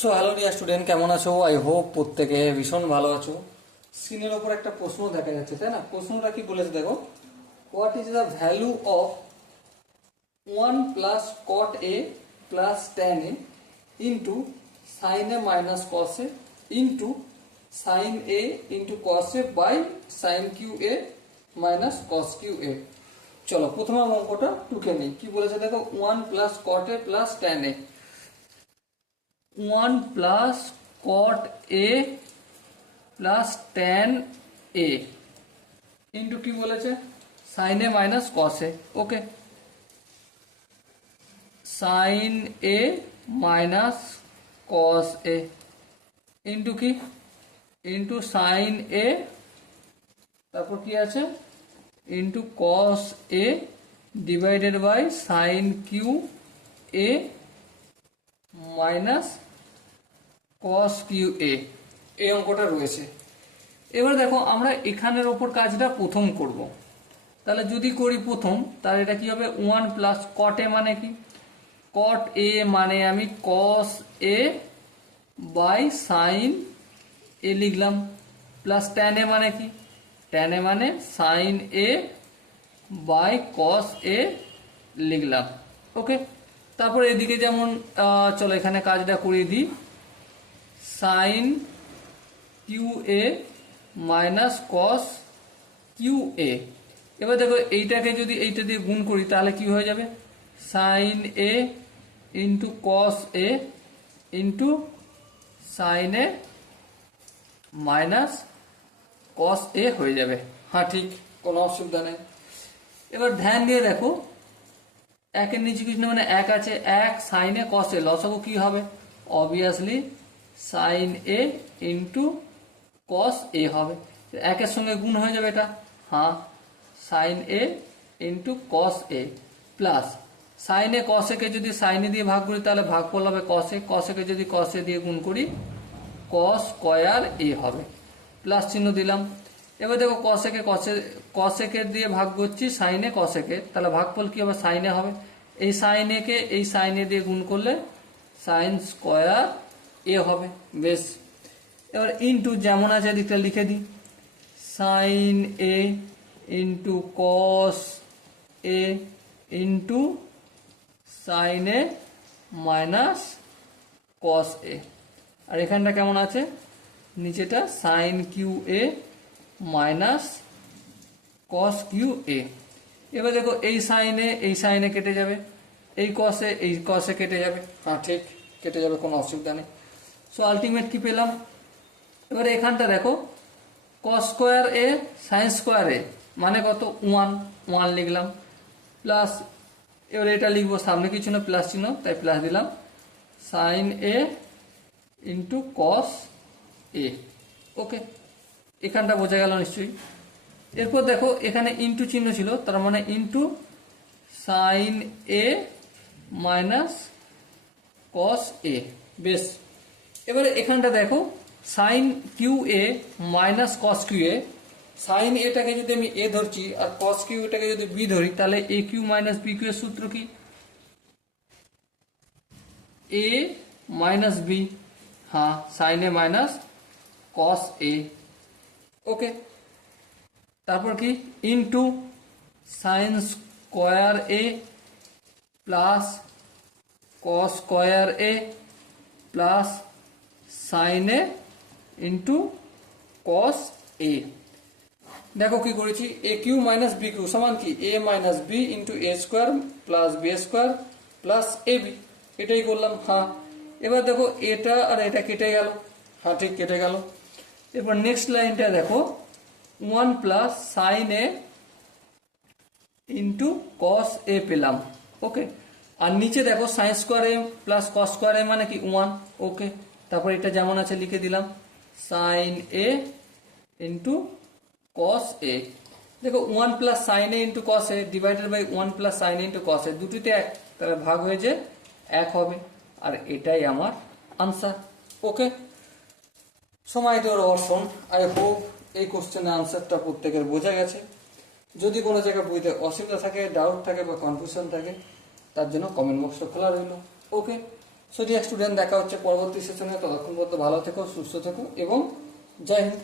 So hello dear student, কেমন আছো? I hope প্রত্যেকে ভীষণ ভালো আছো। স্ক্রিনের ওপর একটা প্রশ্ন দেখা যাচ্ছে, তাই না? প্রশ্নটা কি বলেছে দেখো, what is the value of 1 + cot a + tan a into sin a minus cos a into sin a into cos a by sin q a minus cos q a। চলো প্রথমে অঙ্কটা টুকে নিই। কি বলেছে দেখো, 1 + cot a + tan a, 1 + cot a + tan a into কি বলেছে, sin a minus cos a। Okay, sin a minus cos a into কি, ইন্টু sin a, তারপর কি আছে, into cos a divided by sin q a minus cos q a। এই অঙ্কটা রয়েছে। এবার দেখো আমরা এখানের ওপর কাজটা প্রথম করব। তাহলে যদি করি প্রথম, তাহলে এটা কি হবে, 1 + cot a মানে কি, cot a মানে আমি cos a by sin a লিখলাম, প্লাস tan a মানে কি, tan a মানে sin a by cos a লিখলাম। ওকে, তারপর এদিকে যেমন চলো এখানে কাজটা করিয়ে দিই, sin qa minus cos qa। এবার দেখো এইটাকে যদি এইটা দিয়ে গুণ করি তাহলে কি হয়ে যাবে, sin a into cos a into sin a minus cos a হয়ে যাবে। হ্যাঁ ঠিক, কোনো অসুবিধা নেই। এবার ধ্যান দিয়ে দেখো, একের নিচে কিছু না, মানে এক আছে, এক sin a cos a, লসাগু কি হবে, obviously sin a into cos a হবে। একের সঙ্গে গুণ হয়ে যাবে এটা, হ্যাঁ, sin a into cos a plus sin a cos a কে যদি sin a দিয়ে ভাগ করি তাহলে ভাগফল হবে cos a, cos a কে যদি cos a দিয়ে গুণ করি cos স্কয়ার a হবে, প্লাস চিহ্ন দিলাম। এবার দেখো cos a কে দিয়ে ভাগ করছি sin a cos a কে, তাহলে ভাগফল কি হবে, sin a হবে। এই sin a কে এই sin a দিয়ে গুণ করলে sin স্কয়ার a হবে। বেশ, এবার ইন্টু যেমন আছে এদিকটা লিখে দিই, sin a into cos a into sin a minus cos a। আর এখানটা কেমন আছে, নিচেটা sin q a minus cos q a। এবার দেখো এই sin a কেটে যাবে, এই cos a কেটে যাবে, হ্যাঁ ঠিক কেটে যাবে, কোনো অসুবিধা নেই। সো আলটিমেট কি পেলাম, এবারে এখানটা দেখো cos square a sin square a মানে কত, 1 লিখলাম, প্লাস এবার এটা লিখবো, সামনে কিছু না প্লাস চিহ্ন তাই প্লাস দিলাম, sin a into cos a। ওকে, এখানটা বোঝা গেল নিশ্চয়ই। এরপর দেখো এখানে ইন্টু চিহ্ন ছিল, তার মানে into sin a minus cos a। বেশ, এবারে এখানটা দেখো sin q a minus cos q a, sin এটাকে যদি আমি a ধরছি আর cos q এটাকে যদি b ধরি, তাহলে a q minus b q এর সূত্র কি, a মাইনাস b, হ্যাঁ sin a minus cos a। Okay, তারপর কি, into sin square a plus cos square a plus sin a into cos a। দেখো কি করেছি, A Q minus B Q সমান কি, a minus B into A square plus B square plus A B, এটাই করলাম। হ্যাঁ, এবার দেখো এটা আর এটা কেটে গেল, হ্যাঁ ঠিক কেটে গেল। এরপর নেক্সট লাইনটা দেখো, 1 + sin a into cos a পেলাম। ওকে, আর নিচে দেখো sin square a plus cos square a মানে কি 1। ওকে, তারপর এটা যেমন আছে লিখে দিলাম, sin a into cos a। দেখো 1 + sin a into cos a divided by 1 + sin a into cos a, দুটিতে এক, তাহলে ভাগ হয়ে যে 1 হবে, আর এটাই আমার আনসার। ওকে, সময় দেওয়ার অপশন, আই হোপ এই কোশ্চেনের আনসারটা প্রত্যেকের বোঝা গেছে। যদি কোনো জায়গায় বইতে অসুবিধা থাকে, ডাউট থাকে বা কনফিউশন থাকে, তার জন্য কমেন্ট বক্সটা খোলা রইল। ওকে, সো ডিয়ার স্টুডেন্ট, দেখা হচ্ছে পরবর্তী সেশনে। ততক্ষণ পর্যন্ত ভালো থেকো, সুস্থ থেকো এবং জয় হিন্দ।